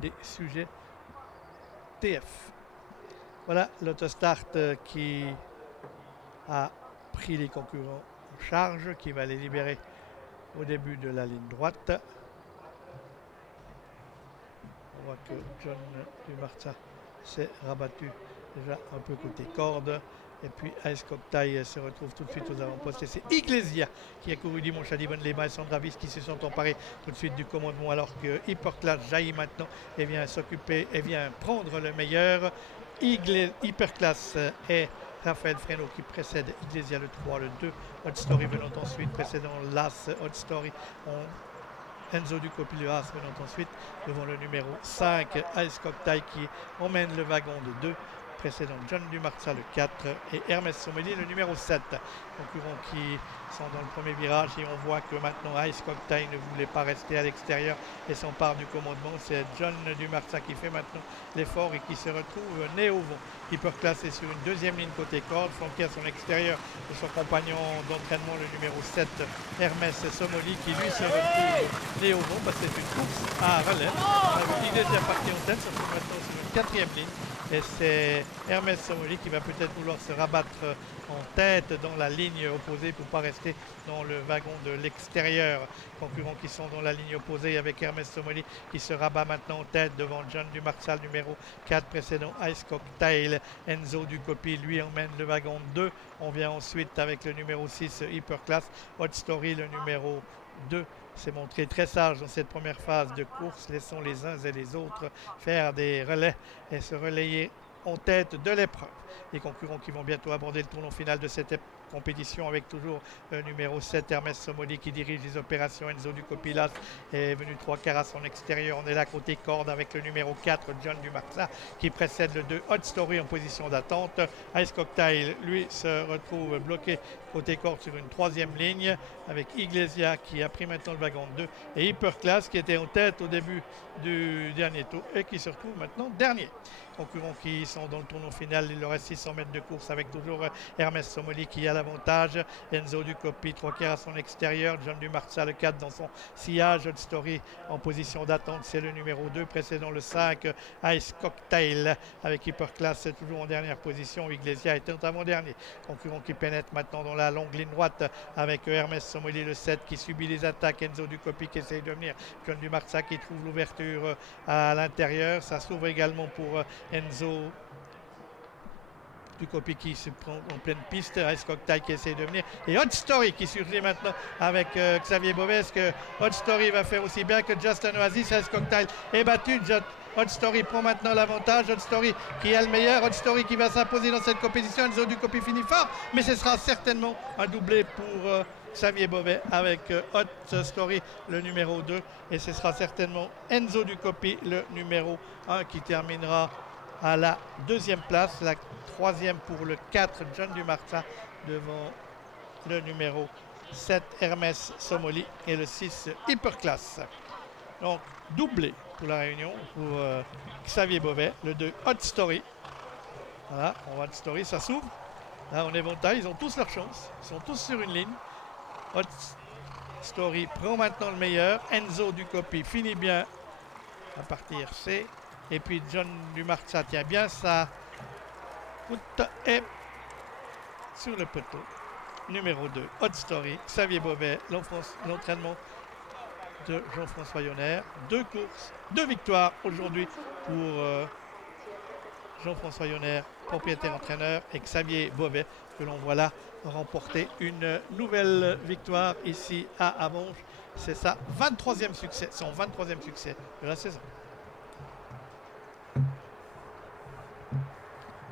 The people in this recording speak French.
des sujets TF. Voilà l'autostart qui a pris les concurrents en charge, qui va les libérer au début de la ligne droite. On voit que John Dumarza s'est rabattu déjà un peu côté corde. Et puis Ice Cocktail se retrouve tout de suite aux avant-postes. Et c'est Iglesia qui a couru dimanche à Divonne-les-Bains et Sandra Viss qui se sont emparés tout de suite du commandement, alors que Hyperclass jaillit maintenant et vient s'occuper et vient prendre le meilleur. Hyperclass et Raphaël Fresneau qui précède Iglesia le 3, le 2. Hot Story venant ensuite, précédant Las Hot Story. Enzo Ducoppi le As venant ensuite devant le numéro 5, Ice Cocktail qui emmène le wagon de 2. Précédent John Dumarza le 4 et Hermès Sommelier le numéro 7. Concurrents qui sont dans le premier virage et on voit que maintenant Ice Cocktail ne voulait pas rester à l'extérieur et s'empare du commandement. C'est John Dumarza qui fait maintenant l'effort et qui se retrouve né au vent. Hyperclass est sur une deuxième ligne côté corde, flanqué à son extérieur de son compagnon d'entraînement le numéro 7, Hermès Sommelier, qui lui se retrouve né au vent parce que c'est une course à relais. Il est déjà parti en tête, ça se trouve maintenant sur une quatrième ligne. Et c'est Hermès Sommelier qui va peut-être vouloir se rabattre en tête dans la ligne opposée pour ne pas rester dans le wagon de l'extérieur. Concurrents qui sont dans la ligne opposée avec Hermès Sommelier qui se rabat maintenant en tête devant John Dumarza, numéro 4, précédent Ice Cocktail. Enzo Ducoppi lui emmène le wagon 2. On vient ensuite avec le numéro 6, Hyperclass. Hot Story, le numéro 2, s'est montré très sage dans cette première phase de course, laissant les uns et les autres faire des relais et se relayer en tête de l'épreuve. Les concurrents qui vont bientôt aborder le tournant final de cette compétition avec toujours le numéro 7, Hermès Sommelier qui dirige les opérations. Enzo Ducoppi est venu 3 quarts à son extérieur. On est là côté corde avec le numéro 4, John Dumarza, qui précède le 2, Hot Story en position d'attente. Ice Cocktail, lui, se retrouve bloqué côté corde sur une troisième ligne avec Iglesia qui a pris maintenant le wagon 2 et Hyperclass qui était en tête au début du dernier tour et qui se retrouve maintenant dernier. Concurrents qui sont dans le tournant final, il leur reste 600 mètres de course avec toujours Hermès Sommelier qui a l'avantage. Enzo Ducoppi 3 quarts à son extérieur, John Dumarza le 4 dans son sillage. Hot Story en position d'attente, c'est le numéro 2, précédant le 5, Ice Cocktail avec Hyperclass toujours en dernière position. Iglesia est avant-dernier. Concurrents qui pénètrent maintenant dans la longue ligne droite avec Hermès Sommelier le 7 qui subit les attaques. Enzo Ducoppi qui essaye de venir. John Dumarza qui trouve l'ouverture à l'intérieur. Ça s'ouvre également pour Enzo Ducoppi qui se prend en pleine piste, Ice Cocktail qui essaie de venir et Hot Story qui surgit maintenant avec Xavier Beauvais. Est-ce que Hot Story va faire aussi bien que Justin Oasis? Ice Cocktail est battu, Hot Story prend maintenant l'avantage. Hot Story qui est le meilleur. Hot Story qui va s'imposer dans cette compétition. Enzo Ducoppi finit fort, mais ce sera certainement un doublé pour Xavier Beauvais avec Hot Story le numéro 2 et ce sera certainement Enzo Ducoppi le numéro 1 qui terminera à la deuxième place, la troisième pour le 4, John Dumarza devant le numéro 7, Hermès Sommelier et le 6, Hyperclass. Donc doublé pour la réunion pour Xavier Beauvais, le 2, Hot Story. Voilà, on voit Hot Story, ça s'ouvre. Là, on éventaille, ils ont tous leur chance, ils sont tous sur une ligne. Hot Story prend maintenant le meilleur. Enzo Ducoppi finit bien à partir C. Et puis John Dumarza tient bien sa route et sur le poteau. Numéro 2, Hot Story, Xavier Beauvais, l'entraînement de Jean-François Yonner. 2 courses, 2 victoires aujourd'hui pour Jean-François Yonner, propriétaire-entraîneur, et Xavier Beauvais, que l'on voit là remporter une nouvelle victoire ici à Avanches. C'est son 23e succès de la saison.